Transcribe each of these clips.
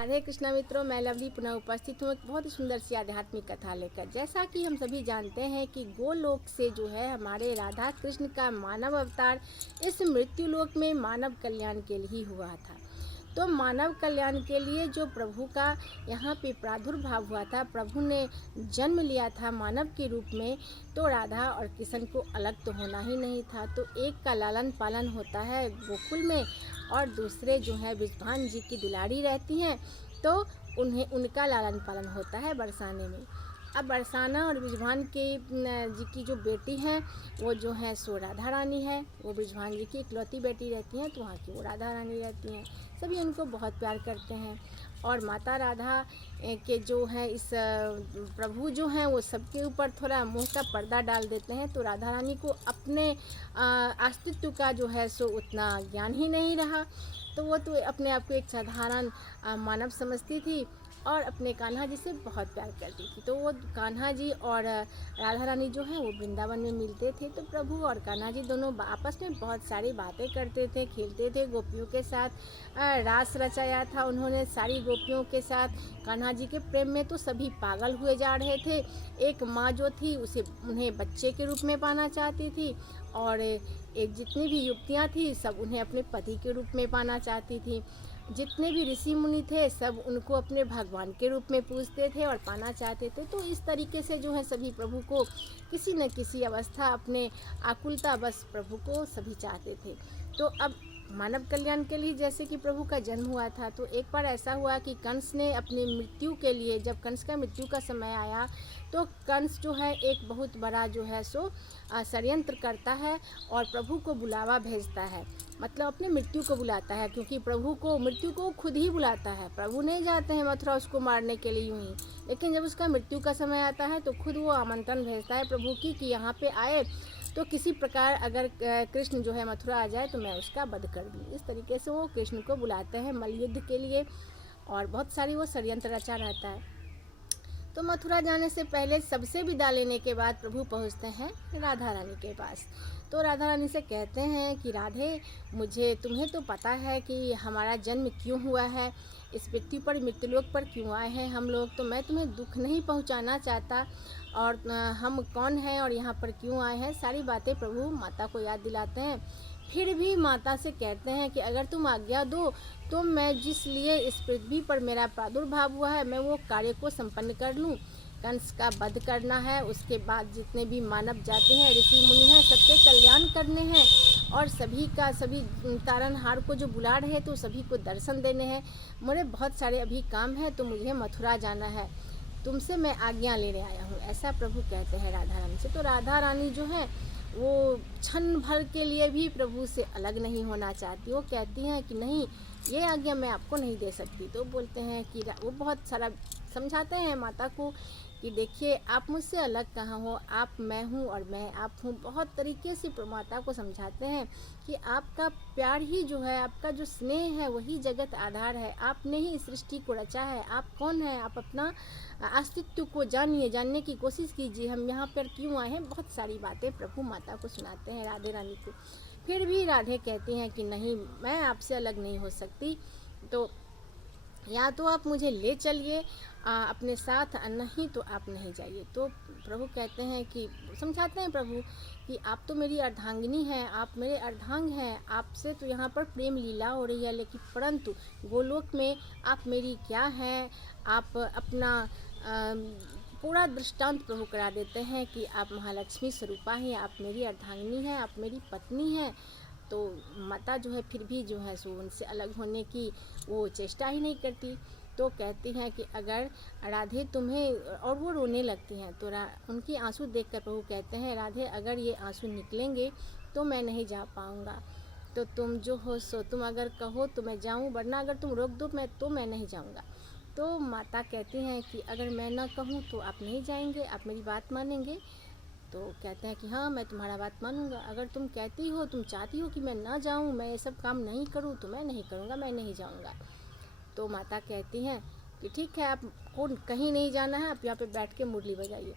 राधे कृष्णा मित्रों, मैं लवली पुनः उपस्थित हूँ एक बहुत ही सुंदर सी आध्यात्मिक कथा लेकर। जैसा कि हम सभी जानते हैं कि गोलोक से जो है हमारे राधा कृष्ण का मानव अवतार इस मृत्यु लोक में मानव कल्याण के लिए ही हुआ था। तो मानव कल्याण के लिए जो प्रभु का यहाँ पे प्रादुर्भाव हुआ था, प्रभु ने जन्म लिया था मानव के रूप में, तो राधा और कृष्ण को अलग तो होना ही नहीं था। तो एक का लालन पालन होता है गोकुल में और दूसरे जो है विश्वान जी की दुलारी रहती हैं, तो उनका लालन पालन होता है बरसाने में। अब बरसाना और बृजभान के जी की जो बेटी हैं वो जो है सो राधा रानी है। वो बृजभान जी की इकलौती बेटी रहती हैं, तो वहाँ की वो राधा रानी रहती हैं। सभी उनको बहुत प्यार करते हैं और माता राधा के जो है इस प्रभु जो हैं वो सबके ऊपर थोड़ा मुँह का पर्दा डाल देते हैं। तो राधा रानी को अपने अस्तित्व का जो है सो उतना ज्ञान ही नहीं रहा। तो वो तो अपने आप को एक साधारण मानव समझती थी और अपने कान्हा जी से बहुत प्यार करती थी। तो वो कान्हा जी और राधा रानी जो है वो वृंदावन में मिलते थे। तो प्रभु और कान्हा जी दोनों आपस में बहुत सारी बातें करते थे, खेलते थे गोपियों के साथ। रास रचाया था उन्होंने सारी गोपियों के साथ। कान्हा जी के प्रेम में तो सभी पागल हुए जा रहे थे। एक माँ जो थी उसे उन्हें बच्चे के रूप में पाना चाहती थी और एक जितनी भी युवतियाँ थी सब उन्हें अपने पति के रूप में पाना चाहती थी। जितने भी ऋषि मुनि थे सब उनको अपने भगवान के रूप में पूजते थे और पाना चाहते थे। तो इस तरीके से जो है सभी प्रभु को किसी न किसी अवस्था अपने आकुलता बस प्रभु को सभी चाहते थे। तो अब मानव कल्याण के लिए जैसे कि प्रभु का जन्म हुआ था, तो एक बार ऐसा हुआ कि कंस ने अपनी मृत्यु के लिए, जब कंस का मृत्यु का समय आया, तो कंस जो है एक बहुत बड़ा जो है सो षड्यंत्र करता है और प्रभु को बुलावा भेजता है। मतलब अपने मृत्यु को बुलाता है, क्योंकि प्रभु को मृत्यु को खुद ही बुलाता है। प्रभु नहीं जाते हैं मथुरा उसको मारने के लिए यूँ ही, लेकिन जब उसका मृत्यु का समय आता है तो खुद वो आमंत्रण भेजता है प्रभु की कि यहाँ पे आए तो किसी प्रकार अगर कृष्ण जो है मथुरा आ जाए तो मैं उसका वध कर दूँ। इस तरीके से वो कृष्ण को बुलाते हैं मल्लयुद्ध के लिए और बहुत सारी वो षड्यंत्र रचा रहता है। तो मथुरा जाने से पहले सबसे विदा लेने के बाद प्रभु पहुँचते हैं राधा रानी के पास। तो राधा रानी से कहते हैं कि राधे, मुझे तुम्हें तो पता है कि हमारा जन्म क्यों हुआ है, इस पृथ्वी पर मृत्युलोक पर क्यों आए हैं हम लोग, तो मैं तुम्हें दुख नहीं पहुंचाना चाहता और हम कौन हैं और यहाँ पर क्यों आए हैं, सारी बातें प्रभु माता को याद दिलाते हैं। फिर भी माता से कहते हैं कि अगर तुम आज्ञा दो तो मैं जिस लिए इस पृथ्वी पर मेरा प्रादुर्भाव हुआ है मैं वो कार्य को संपन्न कर लूँ। कंस का वध करना है, उसके बाद जितने भी मानव जाति हैं, ऋषि मुनि हैं, सबके कल्याण करने हैं और सभी तारनहार को जो बुला रहे हैं तो सभी को दर्शन देने हैं। मेरे बहुत सारे अभी काम है, तो मुझे मथुरा जाना है, तुमसे मैं आज्ञा लेने आया हूँ, ऐसा प्रभु कहते हैं राधा रानी से। तो राधा रानी जो है वो क्षण भर के लिए भी प्रभु से अलग नहीं होना चाहती। वो कहती हैं कि नहीं, ये आज्ञा मैं आपको नहीं दे सकती। तो बोलते हैं कि वो बहुत सारा समझाते हैं माता को कि देखिए आप मुझसे अलग कहाँ हो, आप मैं हूँ और मैं आप हूँ। बहुत तरीके से माता को समझाते हैं कि आपका प्यार ही जो है, आपका जो स्नेह है वही जगत आधार है, आपने ही इस सृष्टि को रचा है। आप कौन हैं, आप अपना अस्तित्व को जानिए, जानने की कोशिश कीजिए, हम यहाँ पर क्यों आए हैं। बहुत सारी बातें प्रभु माता को सुनाते हैं राधे रानी को। फिर भी राधे कहती हैं कि नहीं, मैं आपसे अलग नहीं हो सकती, तो या तो आप मुझे ले चलिए अपने साथ, नहीं तो आप नहीं जाइए। तो प्रभु कहते हैं कि समझाते हैं प्रभु कि आप तो मेरी अर्धांगिनी हैं, आप मेरे अर्धांग हैं, आपसे तो यहाँ पर प्रेम लीला हो रही है, लेकिन परंतु गोलोक में आप मेरी क्या हैं। आप अपना पूरा दृष्टांत प्रभु करा देते हैं कि आप महालक्ष्मी स्वरूपा हैं, आप मेरी अर्धांगिनी हैं, आप मेरी पत्नी हैं। तो माता जो है फिर भी जो है सो उनसे अलग होने की वो चेष्टा ही नहीं करती। तो कहती हैं कि अगर राधे तुम्हें, और वो रोने लगती हैं, तो उनकी आंसू देखकर प्रभु कहते हैं राधे, अगर ये आंसू निकलेंगे तो मैं नहीं जा पाऊँगा, तो तुम जो हो सो तुम अगर कहो तो मैं जाऊँ, वरना अगर तुम रोक दो मैं नहीं जाऊँगा। तो माता कहती हैं कि अगर मैं ना कहूँ तो आप नहीं जाएंगे, आप मेरी बात मानेंगे। तो कहते हैं कि हाँ, मैं तुम्हारा बात मानूंगा, अगर तुम कहती हो, तुम चाहती हो कि मैं ना जाऊँ, मैं ये सब काम नहीं करूँ, तो मैं नहीं करूँगा, मैं नहीं जाऊँगा। तो माता कहती हैं कि ठीक है, आपको कहीं नहीं जाना है, आप यहाँ पे बैठ के मुरली बजाइए।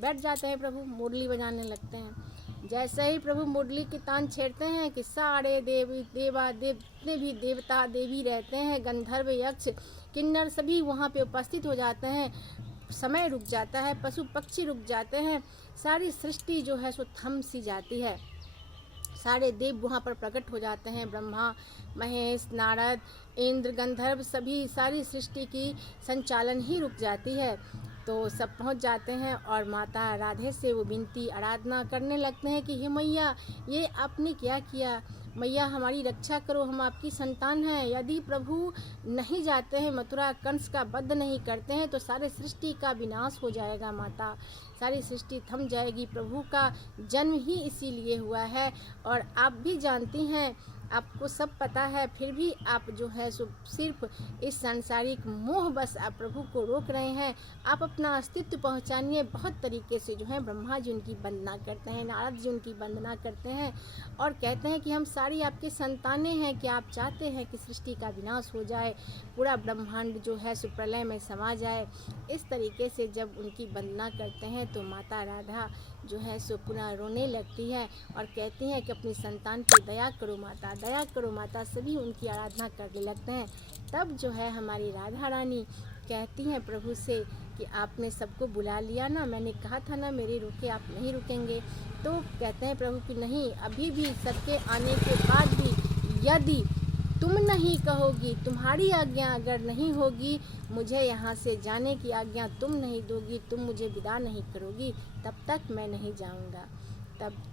बैठ जाते हैं प्रभु, मुरली बजाने लगते हैं। जैसे ही प्रभु मुरली की तान छेड़ते हैं कि सारे देवी देवा देव जितने भी देवता देवी रहते हैं, गंधर्व यक्ष किन्नर सभी वहाँ पे उपस्थित हो जाते हैं। समय रुक जाता है, पशु पक्षी रुक जाते हैं, सारी सृष्टि जो है सो थम सी जाती है। सारे देव वहाँ पर प्रकट हो जाते हैं, ब्रह्मा, महेश, नारद, इंद्र, गंधर्व, सभी सारी सृष्टि की संचालन ही रुक जाती है। तो सब पहुँच जाते हैं और माता राधे से वो विनती आराधना करने लगते हैं कि हे मैया, ये आपने क्या किया, मैया हमारी रक्षा करो, हम आपकी संतान हैं। यदि प्रभु नहीं जाते हैं, मथुरा कंस का वध नहीं करते हैं, तो सारे सृष्टि का विनाश हो जाएगा माता, सारी सृष्टि थम जाएगी। प्रभु का जन्म ही इसीलिए हुआ है और आप भी जानती हैं, आपको सब पता है, फिर भी आप जो है सो सिर्फ इस सांसारिक मोह बस आप प्रभु को रोक रहे हैं। आप अपना अस्तित्व पहचानिए। बहुत तरीके से जो है ब्रह्मा जी उनकी वंदना करते हैं, नारद जी उनकी वंदना करते हैं और कहते हैं कि हम सारी आपकी संतानें हैं, कि आप चाहते हैं कि सृष्टि का विनाश हो जाए, पूरा ब्रह्मांड जो है सो प्रलय में समा जाए। इस तरीके से जब उनकी वंदना करते हैं तो माता राधा जो है सो पुनः रोने लगती है और कहती हैं कि अपनी संतान पे दया करो माता, दया करो माता। सभी उनकी आराधना करने लगते हैं। तब जो है हमारी राधा रानी कहती हैं प्रभु से कि आपने सबको बुला लिया ना, मैंने कहा था ना मेरे रुके आप नहीं रुकेंगे। तो कहते हैं प्रभु कि नहीं, अभी भी सबके आने के बाद भी यदि तुम नहीं कहोगी, तुम्हारी आज्ञा अगर नहीं होगी, मुझे यहाँ से जाने की आज्ञा तुम नहीं दोगी, तुम मुझे विदा नहीं करोगी, तब तक मैं नहीं जाऊँगा।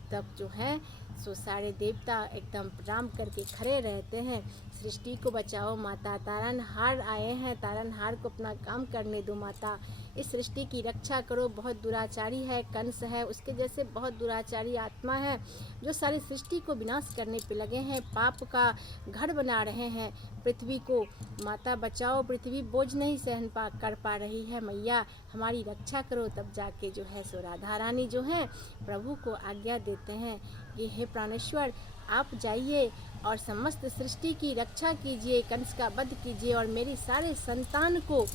तब जो है सो सारे देवता एकदम प्रणाम करके खड़े रहते हैं। सृष्टि को बचाओ माता, तारनहार आए हैं, तारनहार को अपना काम करने दो माता, इस सृष्टि की रक्षा करो। बहुत दुराचारी है कंस है, उसके जैसे बहुत दुराचारी आत्मा है जो सारी सृष्टि को विनाश करने पे लगे हैं, पाप का घर बना रहे हैं पृथ्वी को। माता बचाओ, पृथ्वी बोझ नहीं सहन कर पा रही है, मैया हमारी रक्षा करो। तब जाके जो है सो राधा रानी जो है प्रभु को आज्ञा देते हैं कि हे प्राणेश्वर, आप जाइए और समस्त सृष्टि की रक्षा कीजिए, कंस का वध कीजिए और मेरी सारे संतान को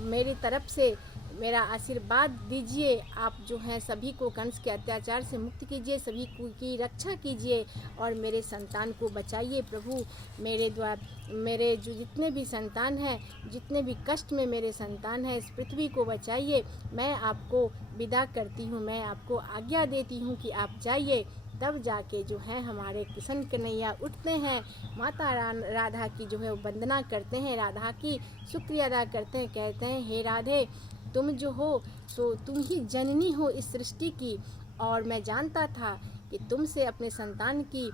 मेरी तरफ से मेरा आशीर्वाद दीजिए। आप जो हैं सभी को कंस के अत्याचार से मुक्त कीजिए, सभी की रक्षा कीजिए और मेरे संतान को बचाइए प्रभु। मेरे जो जितने भी संतान हैं, जितने भी कष्ट में मेरे संतान हैं, इस पृथ्वी को बचाइए। मैं आपको विदा करती हूँ, मैं आपको आज्ञा देती हूँ कि आप जाइए। तब जाके जो है हमारे किशन कन्हैया उठते हैं, माता राधा की जो है वंदना करते हैं, राधा की शुक्रिया अदा करते हैं, कहते हैं हे राधे, तुम जो हो तो तुम ही जननी हो इस सृष्टि की, और मैं जानता था कि तुमसे अपने संतान की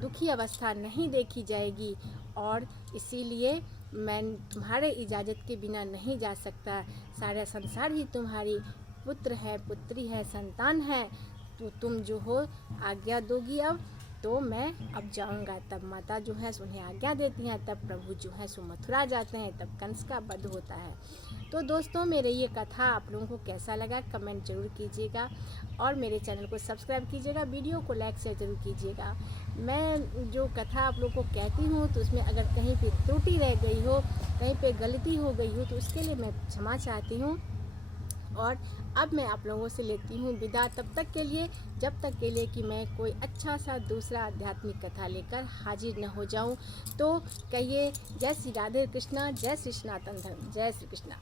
दुखी अवस्था नहीं देखी जाएगी और इसीलिए मैं तुम्हारे इजाज़त के बिना नहीं जा सकता। सारा संसार ही तुम्हारी पुत्र है, पुत्री है, संतान है, तो तुम जो हो आज्ञा दोगी अब तो मैं अब जाऊंगा। तब माता जो है उन्हें आज्ञा देती हैं, तब प्रभु जो है सो मथुरा जाते हैं, तब कंस का वध होता है। तो दोस्तों, मेरे ये कथा आप लोगों को कैसा लगा कमेंट जरूर कीजिएगा और मेरे चैनल को सब्सक्राइब कीजिएगा, वीडियो को लाइक शेयर जरूर कीजिएगा। मैं जो कथा आप लोगों को कहती हूँ तो उसमें अगर कहीं पे त्रुटि रह गई हो, कहीं पे गलती हो गई हो, तो उसके लिए मैं क्षमा चाहती हूँ और अब मैं आप लोगों से लेती हूँ विदा, तब तक के लिए, जब तक के लिए कि मैं कोई अच्छा सा दूसरा आध्यात्मिक कथा लेकर हाजिर न हो जाऊँ। तो कहिए जय श्री राधे कृष्णा, जय श्री सनातन धर्म, जय श्री कृष्णा।